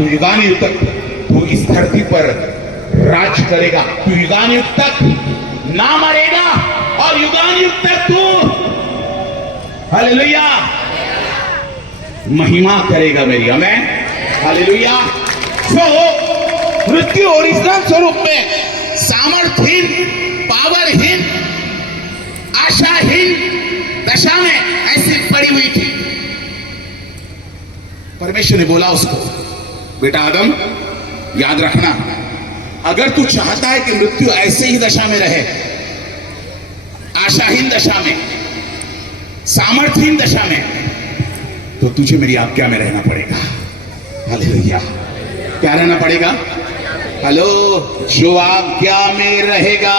तू युगानुयुग तक तू इस धरती पर राज करेगा, तू युगानुयुग तक ना मरेगा और युगानुयुग तक तू हालेलुया महिमा करेगा मेरी। Amen hallelujah. मृत्यु ओरिजिनल स्वरूप में सामर्थ्यहीन, पावरहीन, आशाहीन दशा में ऐसी पड़ी हुई थी। परमेश्वर ने बोला उसको, बेटा आदम याद रखना, अगर तू चाहता है कि मृत्यु ऐसे ही दशा में रहे, आशाहीन दशा में, सामर्थ्यहीन दशा में, तो तुझे मेरी आज्ञा में रहना पड़ेगा। हालेलुया। क्या रहना पड़ेगा? हेलो, जो आज्ञा में रहेगा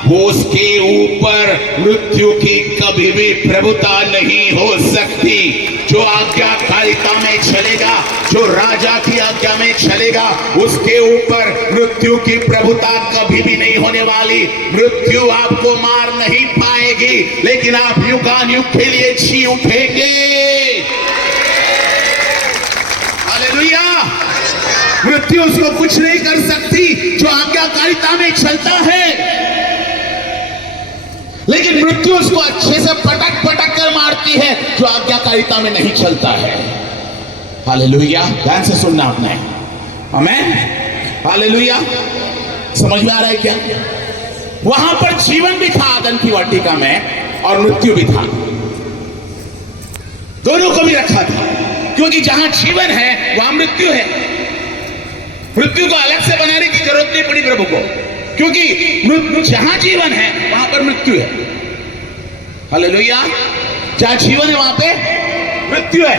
वो उसके ऊपर मृत्यु की कभी भी प्रभुता नहीं हो सकती। जो आज्ञाकारिता में चलेगा, जो राजा की आज्ञा में चलेगा, उसके ऊपर मृत्यु की प्रभुता कभी भी नहीं होने वाली। मृत्यु आपको मार नहीं पाएगी, लेकिन आप युगानुयुग के लिए जी उठेंगे। हालेलुया। मृत्यु उसको कुछ नहीं कर सकती जो आज्ञाकारिता में चलता है, लेकिन मृत्यु उसको अच्छे से पटक पटक कर मारती है जो आज्ञाकारिता में नहीं चलता है। हालेलुया। ध्यान से सुनना आपने। Amen hallelujah. समझ में आ रहा है क्या? वहां पर जीवन भी था आदम की वाटिका में और मृत्यु भी था, दोनों को भी रखा था, क्योंकि जहां जीवन है वहां मृत्यु है। मृत्यु को अलग से बनाने की जरूरत नहीं पड़ी प्रभु को, क्योंकि जहां जीवन है वहां पर मृत्यु है। हालेलुया। जहां जीवन है वहां पे मृत्यु है।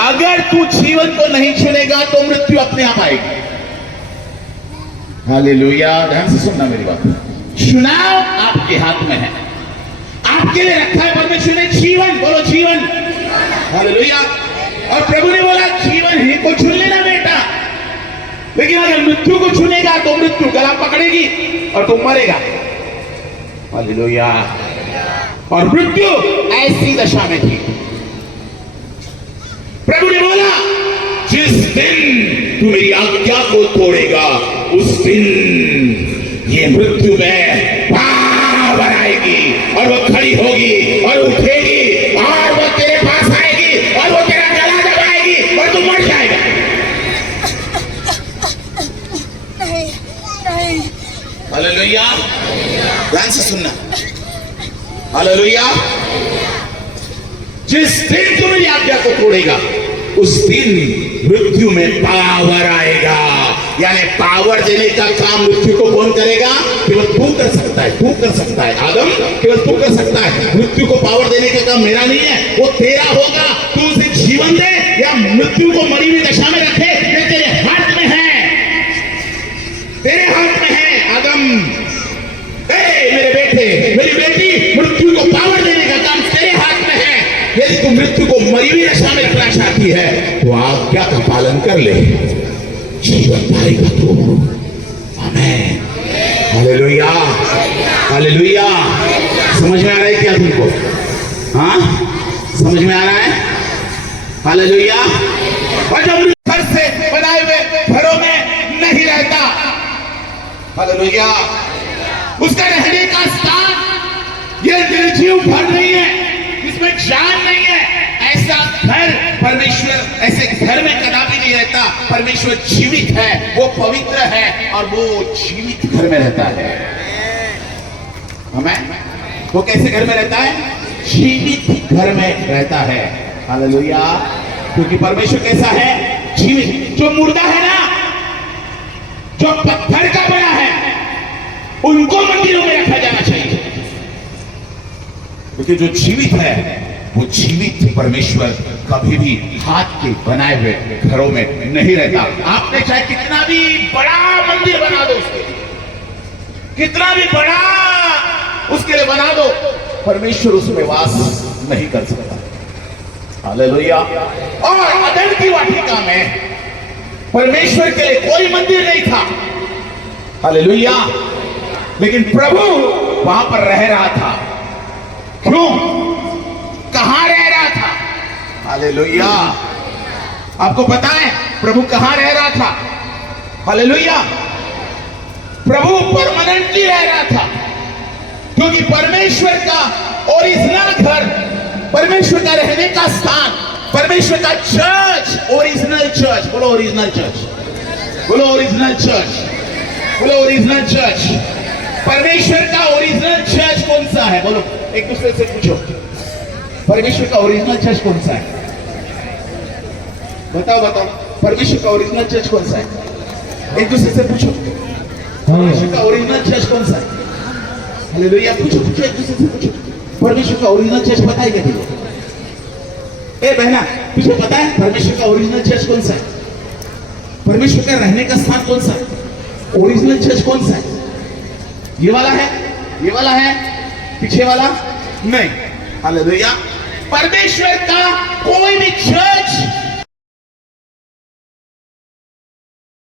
अगर तू जीवन को नहीं चुनेगा तो मृत्यु अपने आप आएगी। हालेलुया। ध्यान से सुनना मेरी बात। चुनाव आपके हाथ में है, आपके लिए रखा है परमेश्वर ने जीवन। बोलो जीवन। हालेलुया। और प्रभु ने बोला जीवन ही को चुन लेना बेटा, लेकिन अगर मृत्यु को चुनेगा तो मृत्यु गला पकड़ेगी और तुम मरेगा। हालेलुया। और मृत्यु ऐसी दशा में थी। प्रभु ने बोला जिस दिन तू मेरी आज्ञा को तोड़ेगा उस दिन ये मृत्यु में पावर आएगी और वो खड़ी होगी और उठेगी और वो तेरे पास आएगी और वो तेरा गला दबाएगी और तू मर जाएगा। हालेलुया। ध्यान से सुनना। हालेलुया। जिस दिन तू मेरी आज्ञा को तोड़ेगा उस दिन मृत्यु में पावर आएगा। यानी पावर देने का काम मृत्यु को कौन करेगा? केवल तू कर सकता है, तू कर सकता है। आदम केवल तू कर सकता है। मृत्यु को पावर देने का काम मेरा नहीं है, वो तेरा होगा। तू उसे जीवन दे या मृत्यु को मरी हुई दशा में रखे, ये तेरे हाथ में है, तेरे हाथ में है। आदम, मेरे बेटे, मेरी बेटी, मृत्यु को पावर देने का काम तेरे हाथ में है। यदि तू मृत्यु को मरी हुई दशा में रखना चाहती है तो आज्ञा का पालन कर ले, जीवन पाएगा तू। Amen hallelujah. हालेलुया। समझ में आ रहा है क्या तुमको? हाँ, समझ में आ रहा है? हालेलुया। और जब घर से बनाए हुए घरों में नहीं रहता, हालेलुया, उसका रहने का स्थान ये निर्जीव घर नहीं है, इसमें जान नहीं है, ऐसा घर परमेश्वर ऐसे घर में कदापि नहीं रहता। परमेश्वर जीवित है, वो पवित्र है और वो जीवित घर में रहता है। हमें वो कैसे घर में रहता है? जीवित घर में रहता है। हालेलुया। क्योंकि परमेश्वर कैसा है? जीवित। जो मुर्दा है ना, जो पत्थर का बना है, उनको मंदिरों में रखा जाना चाहिए, क्योंकि जो जीवित है वो जीवित परमेश्वर कभी भी हाथ के बनाए हुए घरों में नहीं रहता। आपने चाहे कितना भी बड़ा मंदिर बना दो उसके लिए, कितना भी बड़ा उसके लिए बना दो, परमेश्वर उसमें वास नहीं कर सकता। हालेलुया। और अदन की वाटिका में परमेश्वर के लिए कोई मंदिर नहीं था। हालेलुया। लेकिन प्रभु वहां पर रह रहा था। क्यों? कहां रह रहा था? हालेलुया। आपको पता है प्रभु कहां रह रहा था? हालेलुया। प्रभु परमानेंटली रह रहा था, क्योंकि परमेश्वर का ओरिजिनल घर, परमेश्वर का रहने का स्थान, परमेश्वर का चर्च, ओरिजिनल चर्च, बोलो ओरिजिनल चर्च, बोलो ओरिजिनल चर्च, बोलो ओरिजिनल चर्च। परमेश्वर का ओरिजिनल चर्च कौन सा है? बोलो, एक दूसरे से पूछो, परमेश्वर का ओरिजिनल चर्च कौन सा है? बताओ बताओ, परमेश्वर का ओरिजिनल चर्च कौन सा है? एक दूसरे से पूछो, परमेश्वर का ओरिजिनल चर्च कौन सा है? हालेलुया। पूछो पूछो, एक दूसरे से पूछो, परमेश्वर का ओरिजिनल चर्च पता है क्या तुझे? ए बहना, तुझे पता है परमेश्वर का ओरिजिनल चर्च कौन सा है? परमेश्वर का रहने का स्थान कौन सा है? ओरिजिनल चर्च कौन सा है? ये वाला है, ये वाला है, पीछे वाला नहीं। हालेलुया। परमेश्वर का कोई भी चर्च